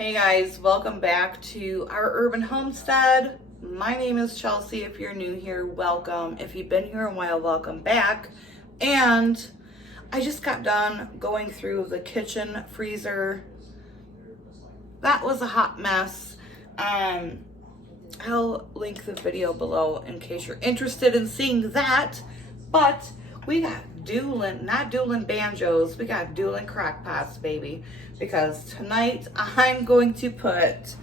Hey guys, welcome back to our urban homestead. My name is Chelsea. If you're new here, welcome. If you've been here a while, welcome back. And I just got done going through the kitchen freezer. That was a hot mess. I'll link the video below in case you're interested in seeing that. But we got not dueling banjos, we got dueling crock pots, baby. Because tonight I'm going to put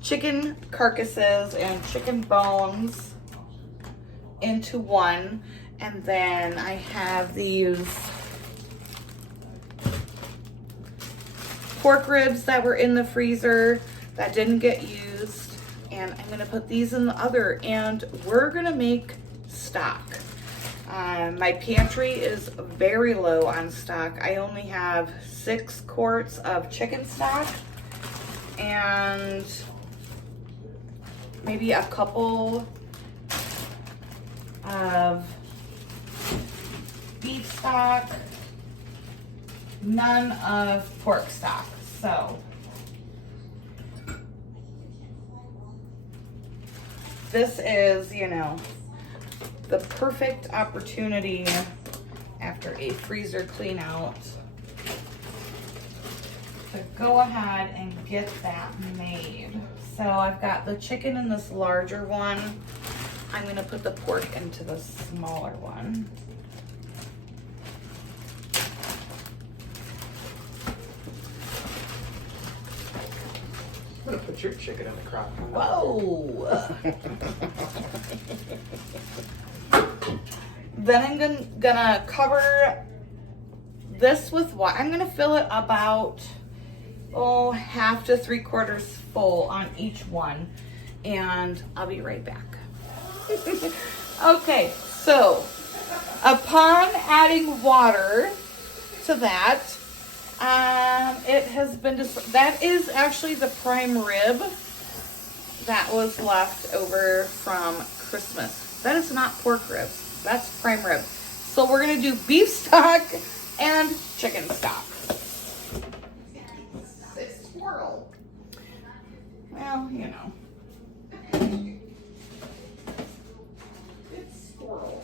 chicken carcasses and chicken bones into one. And then I have these pork ribs that were in the freezer that didn't get used. And I'm gonna put these in the other, and we're gonna make stock. My pantry is very low on stock. I only have 6 quarts of chicken stock and maybe a couple of beef stock, none of pork stock. So this is, the perfect opportunity after a freezer clean out to go ahead and get that made. So I've got the chicken in this larger one. I'm gonna put the pork into the smaller one. I'm gonna put your chicken in the crock pot. Whoa! Then I'm gonna cover this with what? I'm gonna fill it about, half to 3/4 full on each one. And I'll be right back. Okay, so upon adding water to that, it has been that is actually the prime rib that was left over from Christmas. That is not pork ribs. That's prime rib. So we're gonna do beef stock and chicken stock. Squirrel. Well, It's squirrel.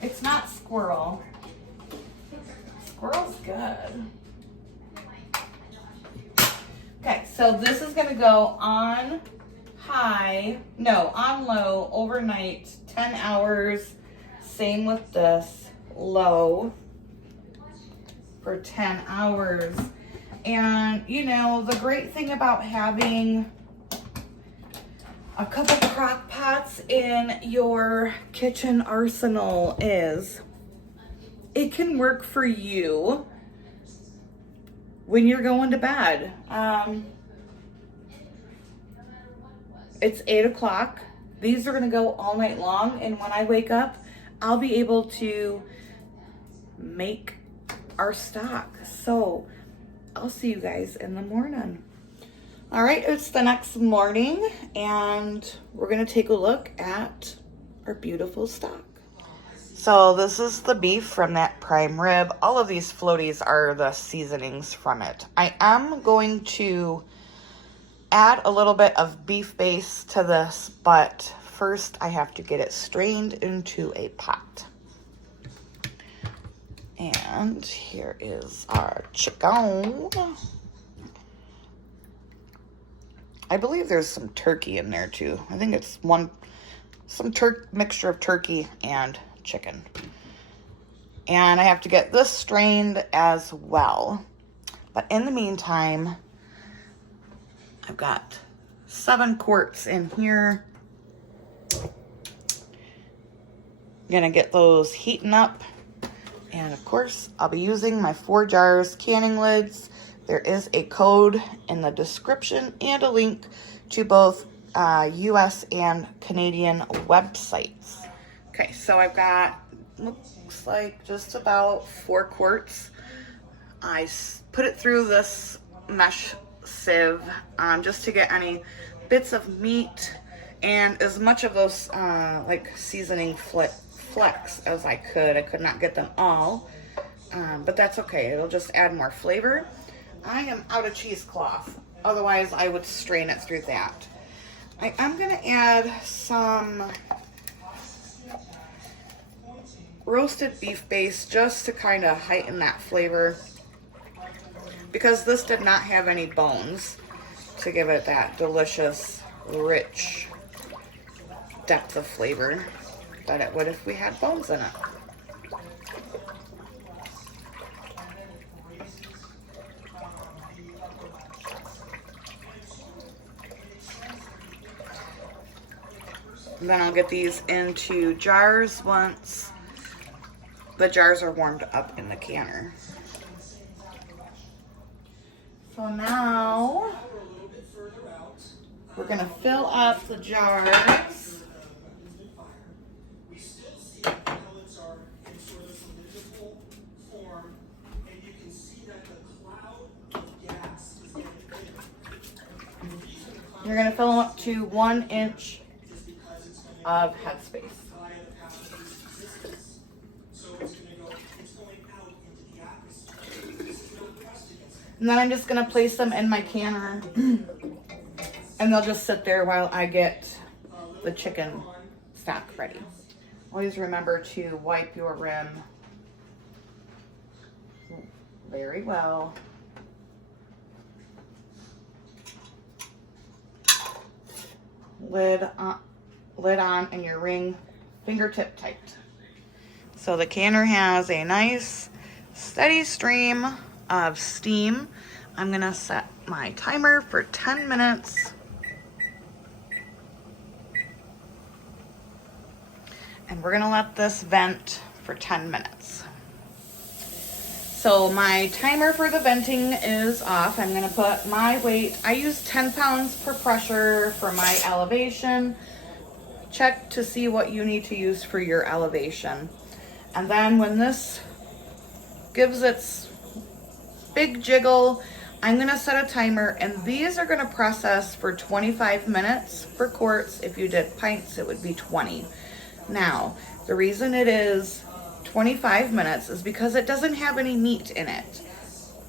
It's not squirrel. Squirrel's good. Okay, so this is gonna go on low overnight, 10 hours. Same with this, low for 10 hours. And the great thing about having a couple crock pots in your kitchen arsenal is it can work for you when you're going to bed. It's 8 o'clock. These are gonna go all night long, and when I wake up, I'll be able to make our stock. So I'll see you guys in the morning. All right, it's the next morning, and we're gonna take a look at our beautiful stock. So this is the beef from that prime rib. All of these floaties are the seasonings from it. I am going to add a little bit of beef base to this, but first I have to get it strained into a pot. And here is our chicken. I believe there's some turkey in there too. I think it's some mixture of turkey and chicken. And I have to get this strained as well. But in the meantime, I've got 7 quarts in here. I'm gonna get those heating up. And of course, I'll be using my 4 jars canning lids. There is a code in the description and a link to both US and Canadian websites. Okay, so I've got, looks like just about 4 quarts. I put it through this mesh sieve just to get any bits of meat and as much of those like seasoning flecks as I could. I could not get them all. but that's okay. It'll just add more flavor. I am out of cheesecloth. Otherwise, I would strain it through that. I'm gonna add some roasted beef base just to kind of heighten that flavor, because this did not have any bones to give it that delicious, rich depth of flavor that it would if we had bones in it. And then I'll get these into jars once the jars are warmed up in the canner. So now we're gonna fill up the jars. You're gonna fill them up to 1 inch of headspace. And then I'm just gonna place them in my canner and they'll just sit there while I get the chicken stock ready. Always remember to wipe your rim very well. Lid on and your ring fingertip tight. So the canner has a nice steady stream of steam. I'm gonna set my timer for 10 minutes. And we're gonna let this vent for 10 minutes. So my timer for the venting is off. I'm gonna put my weight. I use 10 pounds per pressure for my elevation. Check to see what you need to use for your elevation. And then when this gives its big jiggle, I'm gonna set a timer, and these are gonna process for 25 minutes for quarts. If you did pints, it would be 20. Now, the reason it is 25 minutes is because it doesn't have any meat in it.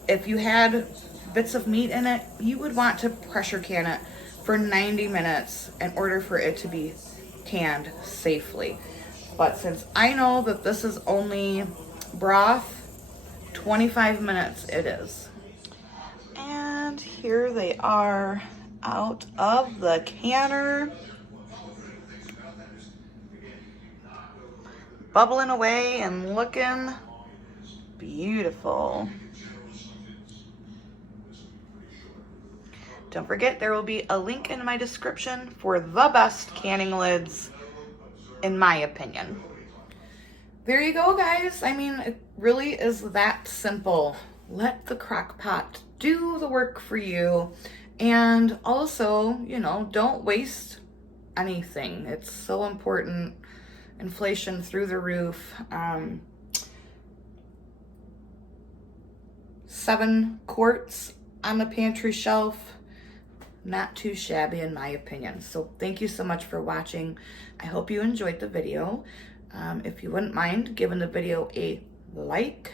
If you had bits of meat in it, you would want to pressure can it for 90 minutes in order for it to be canned safely. But since I know that this is only broth, 25 minutes it is. And here they are out of the canner, bubbling away and looking beautiful. Don't forget, there will be a link in my description for the best canning lids, in my opinion. There you go, guys. I mean, it really is that simple. Let the crock pot do the work for you. And also, you know, don't waste anything. It's so important. Inflation through the roof. 7 quarts on the pantry shelf. Not too shabby in my opinion. So thank you so much for watching. I hope you enjoyed the video. If you wouldn't mind giving the video a like,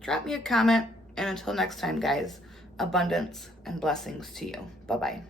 drop me a comment, and until next time, guys, abundance and blessings to you. Bye-bye.